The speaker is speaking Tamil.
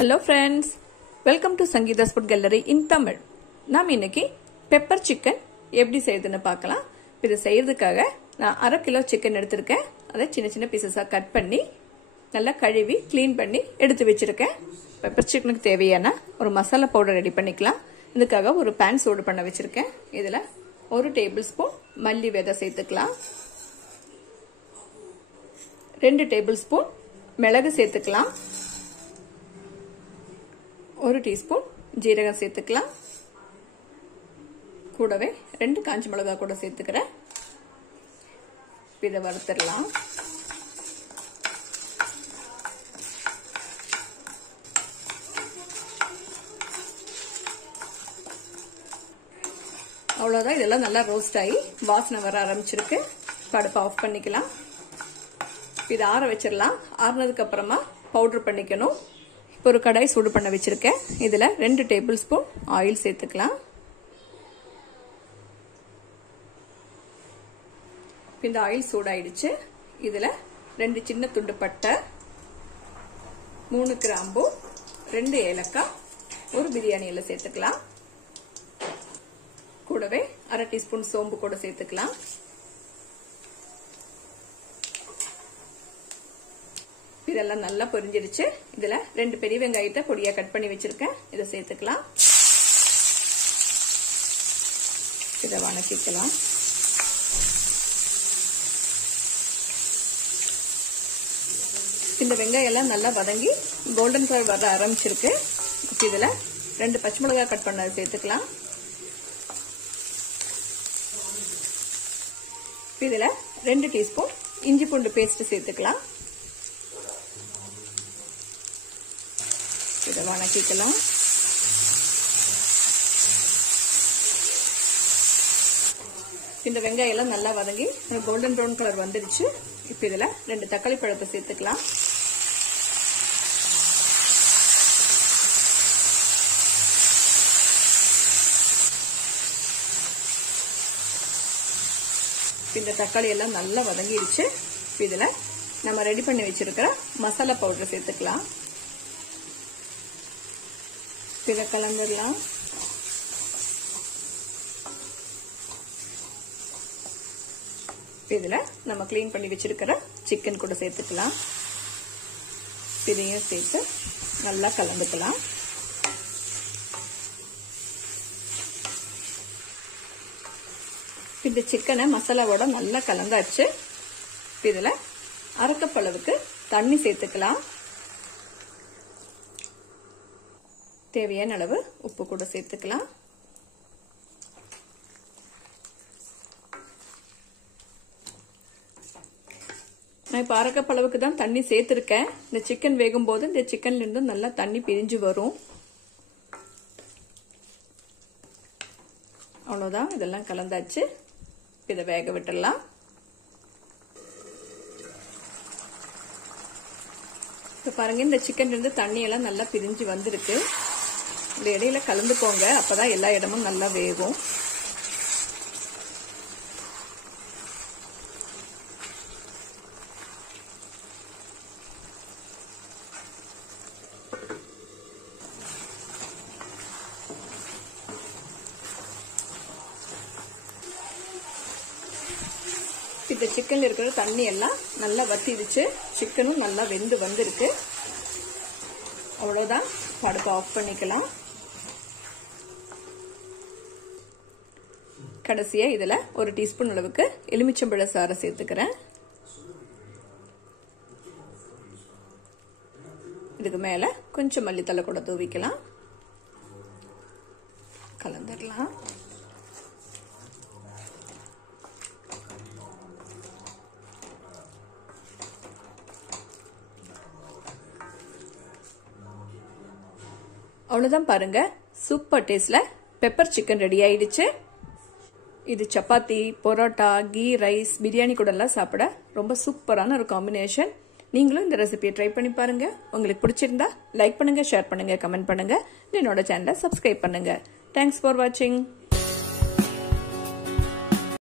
Hello friends, welcome to Sangeetha's Food Gallery in Tamil. நாம் இன்னைக்கு பெப்பர் சிக்கன் எப்படி செய்யறதுன்னு பார்க்கலாம். இது செய்யறதுக்காக நான் 1/2 கிலோ சிக்கன் எடுத்திருக்கேன். அதை சின்ன சின்ன பீசஸா கட் பண்ணி நல்லா கழுவி க்ளீன் பண்ணி எடுத்து வச்சிருக்கேன். பெப்பர் சிக்கனுக்கு தேவையான ஒரு மசாலா பவுடர் ரெடி பண்ணிக்கலாம். இதுக்காக ஒரு pan சூடு பண்ண வச்சிருக்கேன். இதுல 1 டேபிள்ஸ்பூன் மல்லி விதை சேர்த்துக்கலாம். 2 டேபிள்ஸ்பூன் மிளகு சேர்த்துக்கலாம். 1 டீஸ்பூன் ஜீரகம் சேர்த்துக்கலாம். கூடவே 2 காஞ்ச மிளகாய் கூட சேர்த்துக்கிறேன். இதை வறுத்துடலாம். அவ்வளவுதான், இதெல்லாம் நல்லா ரோஸ்ட் ஆகி வாசனை வர ஆரம்பிச்சிருக்கு. அடுப்பை ஆஃப் பண்ணிக்கலாம். இதை ஆற வச்சிடலாம். ஆறுனதுக்கு அப்புறமா பவுடர் பண்ணிக்கணும். இப்போ ஒரு கடாய் சூடு பண்ண வச்சிருக்கேன். இதுல 2 டேபிள்ஸ்பூன் ஆயில் சேர்த்துக்கலாம். இந்த ஆயில் சூடாயிடுச்சு. இதுல 2 சின்ன துண்டு பட்டை, 3 கிராம்பு, 2 ஏலக்காய், ஒரு பிரியாணி இலை சேர்த்துக்கலாம். கூடவே 1/2 டீஸ்பூன் சோம்பு கூட சேர்த்துக்கலாம். இதெல்லாம் நல்லா பொரிஞ்சிருச்சு. இதுல 2 பெரிய வெங்காயத்தை பொடியா கட் பண்ணி வச்சிருக்கேன். இதை சேர்த்துக்கலாம். இதை வணக்கிக்கலாம். இந்த வெங்காயம் எல்லாம் நல்லா வதங்கி கோல்டன் கலர் வர ஆரம்பிச்சிருக்கு. இதுல 2 பச்சை மிளகாய் கட் பண்ண சேர்த்துக்கலாம். இதுல 2 டீஸ்பூன் இஞ்சி பூண்டு பேஸ்ட் சேர்த்துக்கலாம். இதை வணக்கிக்கலாம். இந்த வெங்காயம் எல்லாம் நல்லா வதங்கி கோல்டன் ப்ரௌன் கலர் வந்துருச்சு. இப்ப இதுல 2 தக்காளி பழத்தை சேர்த்துக்கலாம். இந்த தக்காளி எல்லாம் நல்லா வதங்கிடுச்சு. இதுல நம்ம ரெடி பண்ணி வச்சிருக்கிற மசாலா பவுடர் சேர்த்துக்கலாம். இதை கலந்துடலாம். இதுல நம்ம கிளீன் பண்ணி வச்சிருக்கிற சிக்கன் கூட சேர்த்துக்கலாம். இதையும் சேர்த்து நல்லா கலந்துக்கலாம். இந்த சிக்கனை மசாலாவோட நல்லா கலந்தாச்சு. இதுல 1/2 கப் அளவுக்கு தண்ணி சேர்த்துக்கலாம். தேவையான அளவு உப்பு கூட சேர்த்துக்கலாம். நான் இப்ப 1/2 கப் அளவுக்கு தான் தண்ணி சேர்த்திருக்கேன். இந்த சிக்கன் வேகும் போது இந்த சிக்கன்ல இருந்து நல்லா தண்ணி பிரிஞ்சு வரும். அவ்வளவுதான், இதெல்லாம் கலந்தாச்சு. இதை வேக விட்டுடலாம். இப்ப பாருங்க, இந்த சிக்கன்ல இருந்து தண்ணி எல்லாம் நல்லா பிரிஞ்சு வந்திருக்கு. இந்த இடையில கலந்துக்கோங்க, அப்பதான் எல்லா இடமும் நல்லா வேகும். இந்த சிக்கன்ல இருக்கிற தண்ணி எல்லாம் நல்லா வத்திடுச்சு. சிக்கனும் நல்லா வெந்து வந்திருக்கு. அவ்வளவுதான், அடுப்பை ஆஃப் பண்ணிக்கலாம். கடைசியா இதுல 1 டீஸ்பூன் அளவுக்கு எலுமிச்சம்பழ சாறை சேர்த்துக்கிறேன். இதுக்கு மேல கொஞ்சம் மல்லித்தலை கூட தூவிக்கலாம். கலந்துடலாம். அவ்வளவுதான், பாருங்க, சூப்பர் டேஸ்ட்ல பெப்பர் சிக்கன் ரெடி ஆயிடுச்சு. இது சப்பாத்தி, பரோட்டா, கீ ரைஸ், பிரியாணி கூட எல்லாம் சாப்பிட ரொம்ப சூப்பரான ஒரு காம்பினேஷன். நீங்களும் இந்த ரெசிபியை ட்ரை பண்ணி பாருங்க. உங்களுக்கு பிடிச்சிருந்தா லைக் பண்ணுங்க, ஷேர் பண்ணுங்க, கமெண்ட் பண்ணுங்க. என்னோட சேனலை சப்ஸ்கிரைப் பண்ணுங்க. தேங்க்ஸ் ஃபார் வாட்சிங்.